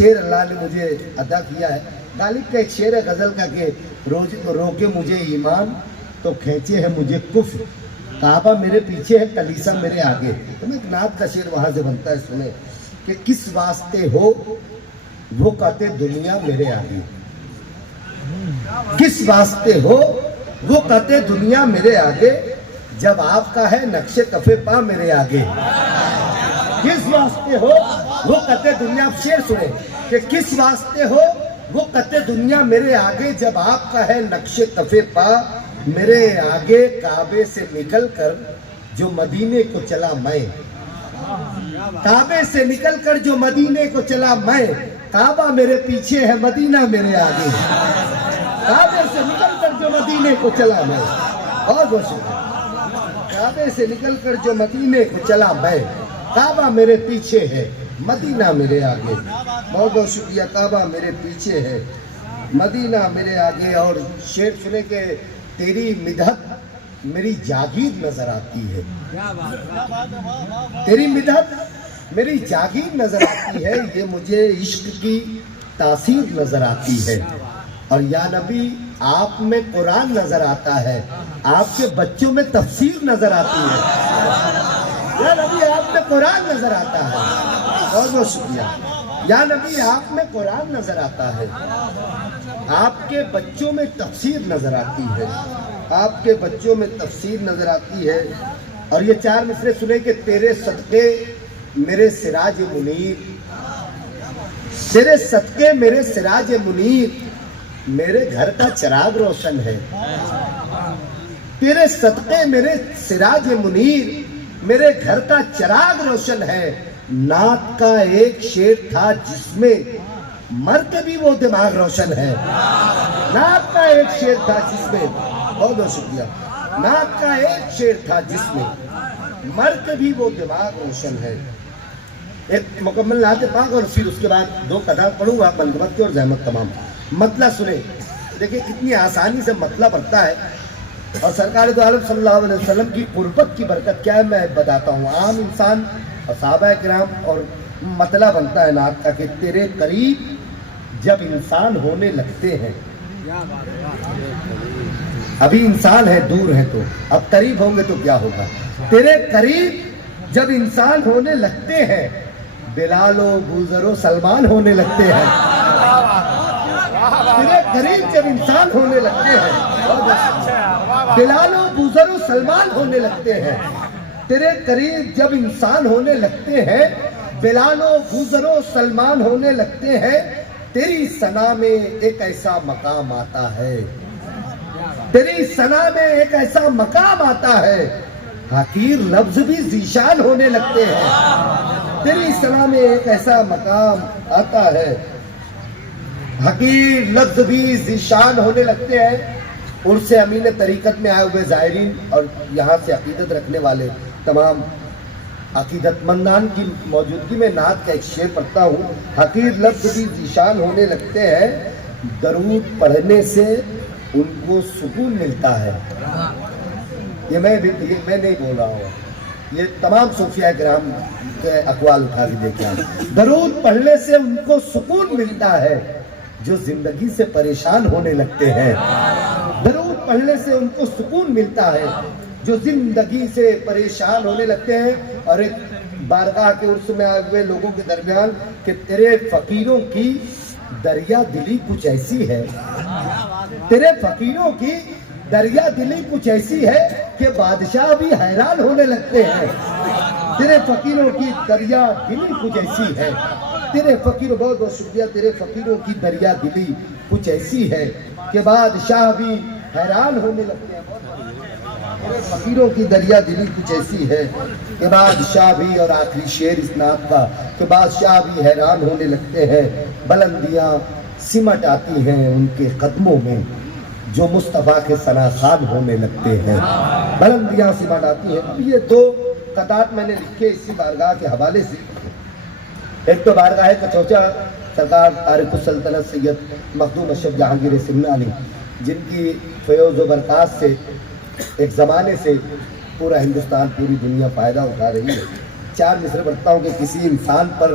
شعر اللہ نے مجھے عطا کیا ہے. غالب کا ایک شعر ہے غزل کا کہ روکے مجھے ایمان تو کھینچے ہے مجھے کفر، کعبہ میرے پیچھے ہے کلیسا میرے آگے. تو میں ایک نعت کا شعر وہاں سے بنتا ہے، سنیں کہ کس واسطے ہو وہ کہتے دنیا میرے آگے، کس واسطے ہو وہ کہتے دنیا میرے آگے، جب آپ کا ہے نقش کفے پا میرے آگے. کس واسطے ہو وہ کہتے دنیا، آپ شعر سنیں کہ کس واسطے ہو وہ کہتے دنیا میرے آگے، جب آپ کا ہے نقش کفے پا میرے آگے. کعبے سے نکل کر جو مدینے کو چلا میں، کعبے سے نکل کر جو مدینے کو چلا میں، کعبہ میرے پیچھے ہے مدینہ میرے آگے. کعبے سے نکل کر جو مدینے کو چلا میں، اور وہ شکر، کعبے سے نکل کر جو مدینے کو چلا میں، کعبہ میرے پیچھے ہے مدینہ میرے آگے. بہت بہت شکریہ. کعبہ میرے پیچھے ہے مدینہ میرے آگے. اور شعر سنے کہ تیری مدحت میری جاگیر نظر آتی ہے، تیری مدحت میری جاگیر نظر آتی ہے، یہ مجھے عشق کی تاثیر نظر آتی ہے. اور یا نبی آپ میں قرآن نظر آتا ہے، آپ کے بچوں میں تفسیر نظر آتی ہے. یا نبی آپ میں قرآن نظر آتا ہے. بہت بہت شکریہ. یا نبی آپ میں قرآن نظر آتا ہے، آپ کے بچوں میں تفسیر نظر آتی ہے، آپ کے بچوں میں تفسیر نظر آتی ہے. اور یہ چار مصرے سنے کہ تیرے صدقے میرے سراج منیر، تیرے صدقے میرے سراج منیر، میرے گھر کا چراغ روشن ہے. تیرے صدقے میرے سراج منیر، میرے گھر کا چراغ روشن ہے. نعت کا ایک شعر تھا جس میں مر کے بھی وہ دماغ روشن ہے. نعت کا ایک شعر تھا جس میں، بہت بہت شکریہ. نعت کا ایک شعر تھا جس میں مر کے بھی وہ دماغ روشن ہے. ایک مکمل نعت پاک اور پھر اس کے بعد دو قطعات پڑھوں گا منقبت کی اور زحمت تمام. مطلع سنیں، دیکھیں کتنی آسانی سے مطلع بنتا ہے. اور سرکار دو عالم صلی اللہ علیہ وسلم کی قربت کی برکت کیا ہے میں بتاتا ہوں. عام انسان صحابہ کرام اور مطلع بنتا ہے نعت کا کہ تیرے قریب جب انسان ہونے لگتے ہیں، ابھی انسان ہے دور ہے تو اب قریب ہوں گے تو کیا ہوگا. تیرے قریب جب انسان ہونے لگتے ہیں، بلال و بوذر و سلمان ہونے لگتے ہیں. تیرے قریب جب انسان ہونے لگتے ہیں، بلال و بوذر و سلمان ہونے لگتے ہیں. تیرے قریب جب انسان ہونے لگتے ہیں، بلال و بوذر و سلمان ہونے لگتے ہیں. تیری ثنا میں ایک ایسا مقام آتا ہے، تیری ثنا میں ایک ایسا مقام آتا ہے، حقیر لفظ بھی ذیشان ہونے لگتے ہیں. تیری ثنا میں ایک ایسا مقام آتا ہے، حقیر لفظ بھی ذیشان ہونے لگتے ہیں. عرص امین طریقت میں آئے ہوئے زائرین اور یہاں سے عقیدت رکھنے والے تمام عقیدت مندان کی موجودگی میں نعت کا ایک شعر پڑھتا ہوں. حقیر لفظ بھی ذیشان ہونے لگتے ہیں، درود پڑھنے سے ان کو سکون ملتا ہے. یہ میں نہیں بول رہا ہوں، یہ تمام صوفیاء کرام کے اقوال اٹھا کے دیکھیں. درود پڑھنے سے ان کو سکون ملتا ہے جو زندگی سے پریشان ہونے لگتے ہیں. درود پڑھنے سے ان کو سکون ملتا ہے جو زندگی سے پریشان ہونے لگتے ہیں. اور ایک بارگاہ کے عرص میں آئے ہوئے لوگوں کے درمیان کہ تیرے فقیروں کی دریا دلی کچھ ایسی ہے، تیرے فقیروں کی دریا دلی کچھ ایسی ہے کہ بادشاہ بھی حیران ہونے لگتے ہیں. تیرے فقیروں کی دریا دلی کچھ ایسی ہے، تیرے فقیروں، بہت بہت شکریہ. تیرے فقیروں کی دریا دلی کچھ ایسی ہے کہ بادشاہ بھی حیران ہونے لگتے ہیں. تیرے فقیروں کی دریا دلی کچھ ایسی ہے کہ بادشاہ بھی، اور آخری شعر اس نعت کا کہ بادشاہ بھی حیران ہونے لگتے ہیں. بلندیاں سمٹ آتی ہیں ان کے قدموں میں جو مصطفیٰ کے ثناخوان ہونے لگتے ہیں. بلندیاں سمٹ آتی ہیں. یہ دو قطعات میں نے لکھے اسی بارگاہ کے حوالے سے. ایک تو بارگاہ کچوچا سرکار طارق السلطنت سید مخدوم اشرف جہانگیر سمنانی، جن کی فیوز و برکات سے ایک زمانے سے پورا ہندوستان پوری دنیا فائدہ اٹھا رہی ہے. چار مصرے پڑھتا ہوں کہ کسی انسان پر